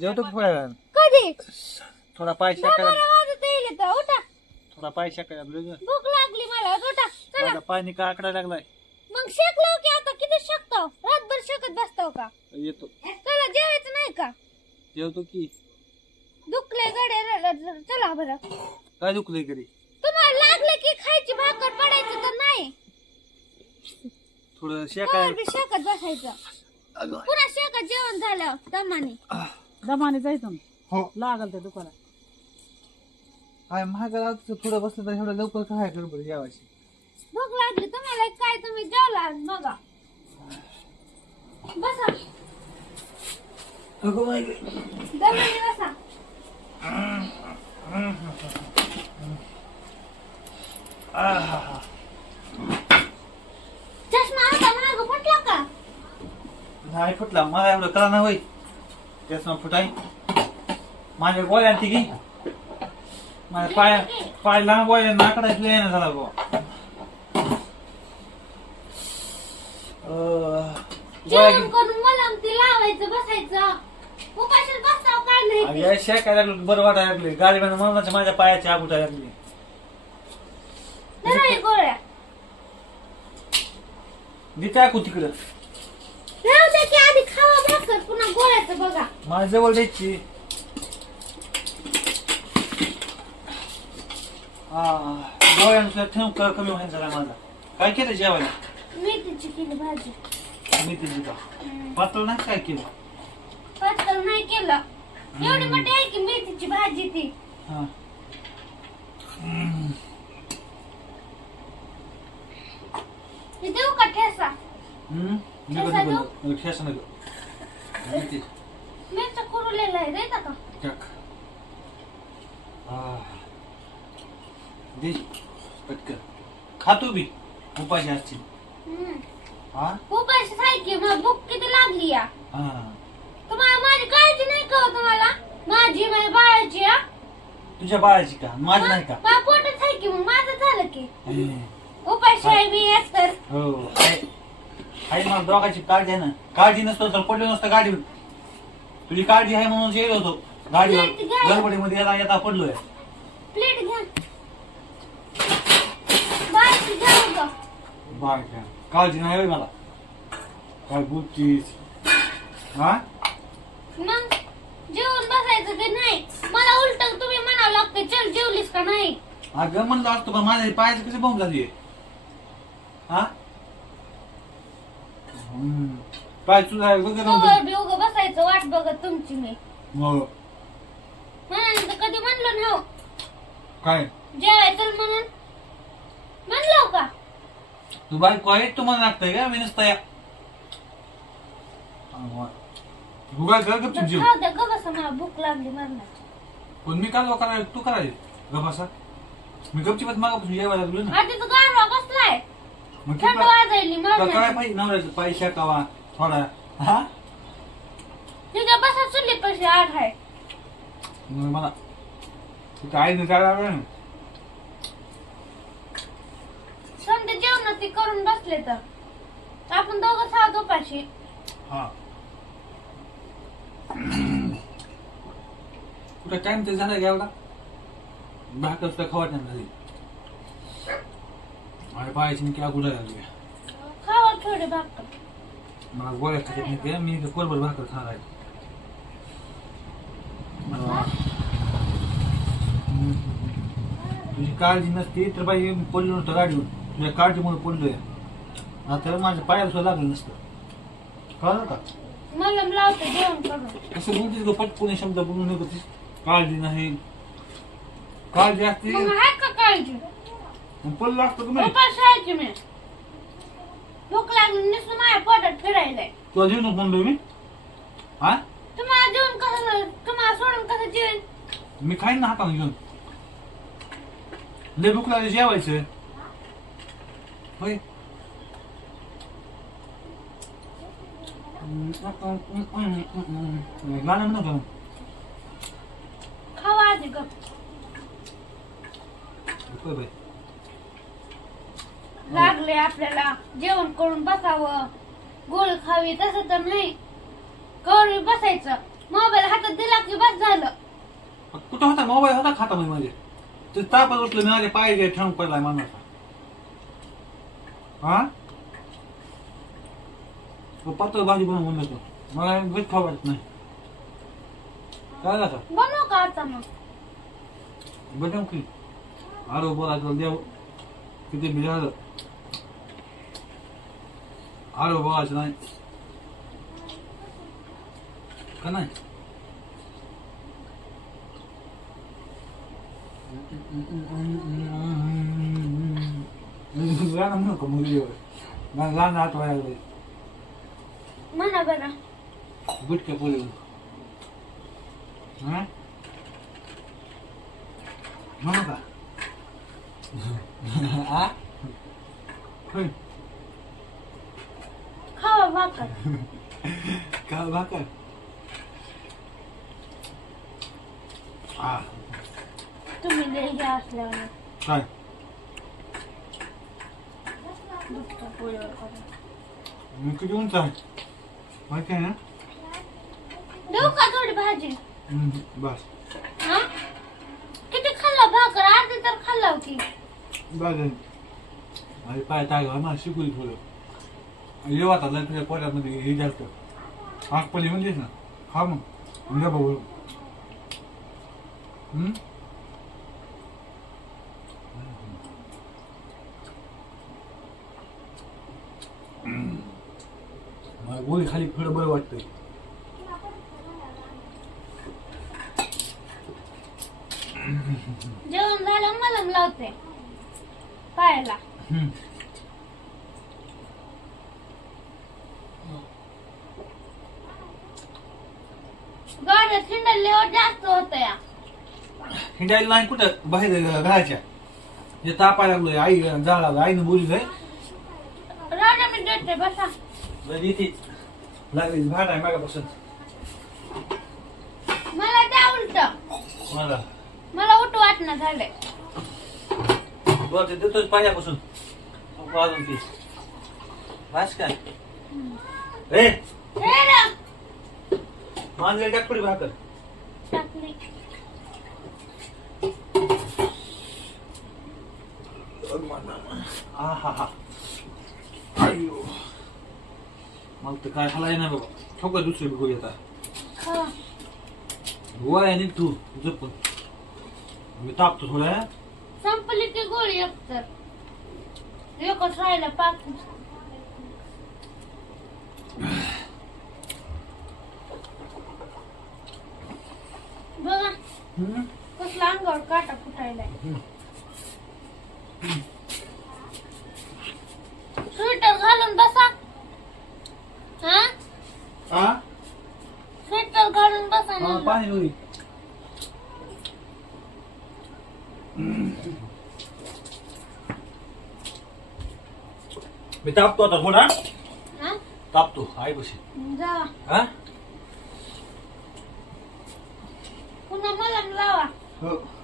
जेवतो की वेळानं कधी? थोडा पाय शेकायला बारा वाजत येईल तर उठा. थोडा पाय शेकायला लागलो ग. भूक लागली मला उठा. चला. माझा पाय का आकडा लागलाय. मग शेकलो की आता किती शकतो? रातभर शेकत बसतो का? येतो. चला जेवायचं नाही का? जेवतो की. दुखले गडे चला बरं. काय दुखलंय घरी? तुम्हाला लागलं की खायची भाकर पडायचं तर नाही. थोडं कवर बी शेकत बसायचं. पुन्हा शेकत जेवण झालं दमाने दमाने जायचं. हो. लागल त्या दुकानात. काय महागाला थोडं बसलं तर एवढं लवकर काय कर बरं जेवायची? भूक लागली तुम्हाला काय तुम्ही जेवला? बघा. बसा. अगं बाई. दमाने बसा. आहा. चष्मा होता माग फुटला का? नाही फुटला मला एवढं करा ना होय. तेच ना फुटाय माझ्या गोळ्या ती घे माझ्या पाय पाय लांब गोळ्या नाकडाच ना झाला गो जेवण करून मलम ती लावायचं बसायचं. उपाशीच बसताव काय नाही. ते. शेकायला लागलो बरं वाटायला लागले. गाडी मरणाच्या माझ्या पायाची आग उठायला लागली. धरा हे गोळ्या. दे टाकू तिकडं. राहू दे की आधी खावा भाकर पुन्हा गोळ्याचं बघा. माझ्या जवळ द्यायची. हा गोळ्यानुसार ठेव क- कमी व्हायचा झाला माझा. काय केलं जेवायला? मेथीची केली भाजी. मी का? पातळ नाही काय केलं? पातळ नाही केलं. एवढी मोठी आहे की मेथीची भाजी ती. हा. हे देऊ का ठेसा? हम्म. मिरच्या कुरुलेला आहे देता का? टाक दे पटकन. खातो बी. उपाशी असतील. हा उपाशी मग भूक किती लागली या. हा. तुम्हाला माझी काळजी नाही का हो तुम्हाला? माझी माझ्या बाळाची हा? तुझ्या बाळाची का? माझी नाही का? आहे की मग? माझं झालं की. उपाशी आहे मी एकतर हो आहे. आहे मला दोघांची काळजी आहे ना. काळजी नसतो तर पडलो नसतं गाडीवर. तुझी काळजी आहे म्हणून येत होतो. गाडी- गडबडीमध्ये येता येता पडलोय. प्लेट घ्या. काय काळजी नाही होय मला. काय बोलतीस? हा? मग जेवून बसायचं ते नाही? मला उलट तुम्ही म्हणावं लागतं चल जेवलीस का नाही? अगं म्हणलं असतो पण माझ्या पायाचं कसे बॉम्ब झाली हा? काय तुझा बी उगं बसायचं वाट बघत तुमची मी. हो. तर कधी म्हणलो ना हो, काय? जेवायचं म्हणून. म्हणलो का? तू बायको आहे तुम्हाला लागतंय का? मी नसता या. भुगा कर गपचूप जेव. खाऊ द्या ग बसा मला भूक लागली मरणाची पण मी काल करायला तू करायचे गपासा मी गपचिपत मागापासून जेवायला लागलो ना. आधी तर गारवा बसलाय मग ती थंड पा- वाजायली तुला काय मरणाची पाहिजे नवऱ्याचं पैसा कावा थोडा. हा? तिथे बसा चुली पैसे आठ आहे मग मला तिथं आई विचारायला लागलं ना समजा जेवण ती करून बसले तर. आपण दोघं सात उपाशी हा. कुठं टाइम तर झाला एवढा भाकर सुद्धा नाही झाली माझ्या पायाची मी क्या कुठं लागली खावा थोडे भाकर. मला गोळ्या खात नाही ते मी इथं कोरभर भाकर खाणार आहे. तुझी काळजी नसती तर बाई मी पडलो नसतं गाडीवर. तुझ्या काळजीमुळे पडलोय. आता माझ्या पायाला सुद्धा लागलं नसतं. कळलं का? मला लावतो जेवण करून. कसं बोलतेस ग पटकून शब्द बोलून नको. काळजी नाही. काळजी असते. मग आहे का काळजी? पडलं असतं का आहे की मी. भूक लागली नुसतं माझ्या पोटात फिरायलंय. तुला जीव नको मी? हा? तुम्हाला जेवण कसं तुम्हाला सोडून कसं जेवण? मी खाईन ना हाताने घेऊन. लय भूक लागली जेवायचं. होय. गाणं खावा आधी गप. होय बाई. लागले आपल्याला जेवण करून बसावं. गोळ खावी तसं तर नाही. कवर बसायचं. मोबाईल हातात दिला की बस झालं. कुठं होता? मोबाईल होता खाता मध्ये माझे ते तापत उठलं मी माझे पाय जे ठेवून पडलाय माणूस. हा? तो पातळ भाजी बनवून म्हणलं मला गट खाऊ वाटत नाही. काय झालं बनवू का आता मग? बटन की. अरे बोलायचं देव. किती बिजालं अरे बोलायचं नाही का नाही गाणं म्हणू का मुलीवर गाणं गाणं आठवायला लागलंय म्हणा बरं गुटक्या पोळीवर हा म्हणू का आ? होय. भाकर का भाकर आ तुम्ही लय हे असल्यावर काय दुसऱ्या पोळीवर करा. मी किती उंच आहे माहिती आहे ना देऊ का थोडी भाजी हम्म, बस हा किती खाल्ला भाकर अर्धी तर खाल्ला होती झाली. अरे पाय टाक मला शिकवली थोडं येऊ आता लय तुझ्या पोटामध्ये हे जास्त. आग पडली म्हणजेस ना? हा मग. म्हणजे बाबू हम्म? मला गोळी खाली फळ बरं वाटतंय. जेवण झालं मलम लावते. पायाला. गाड्या थिंडल्यावर जास्त होत या हिंडायला नाही कुठं? बाहेर घराच्या. जे तापायला लागलोय आई जाळा आईनं बोललंय. राजा मी देते बसा. इथे. लागली भाड आहे मागापासून. मला द्या उलट. मला. मला उठ वाटणं झालंय. तुला ते देतोच पाहिल्यापासून अजून ती. बस काय हे ना मानले टाकपडी भाकर टाकली आहा हा। अय्यो मला तर काय खाला नाही बाबा ठोका दुसरी गोळी आता खावा गोळ्या आणि तू जपून मी तापतो थोड्या संपली की गोळी एक तर एकच राहिलं पाच बघा हम्म. कसला अंगावर काटा फुटायलाय स्वेटर घालून बसा। हा? स्वेटर घालून बसा हा. पाणी होईल मी तापतो आता थोडा. हा? तापतो आई कशी जावा हा? पुन्हा मला लावा हो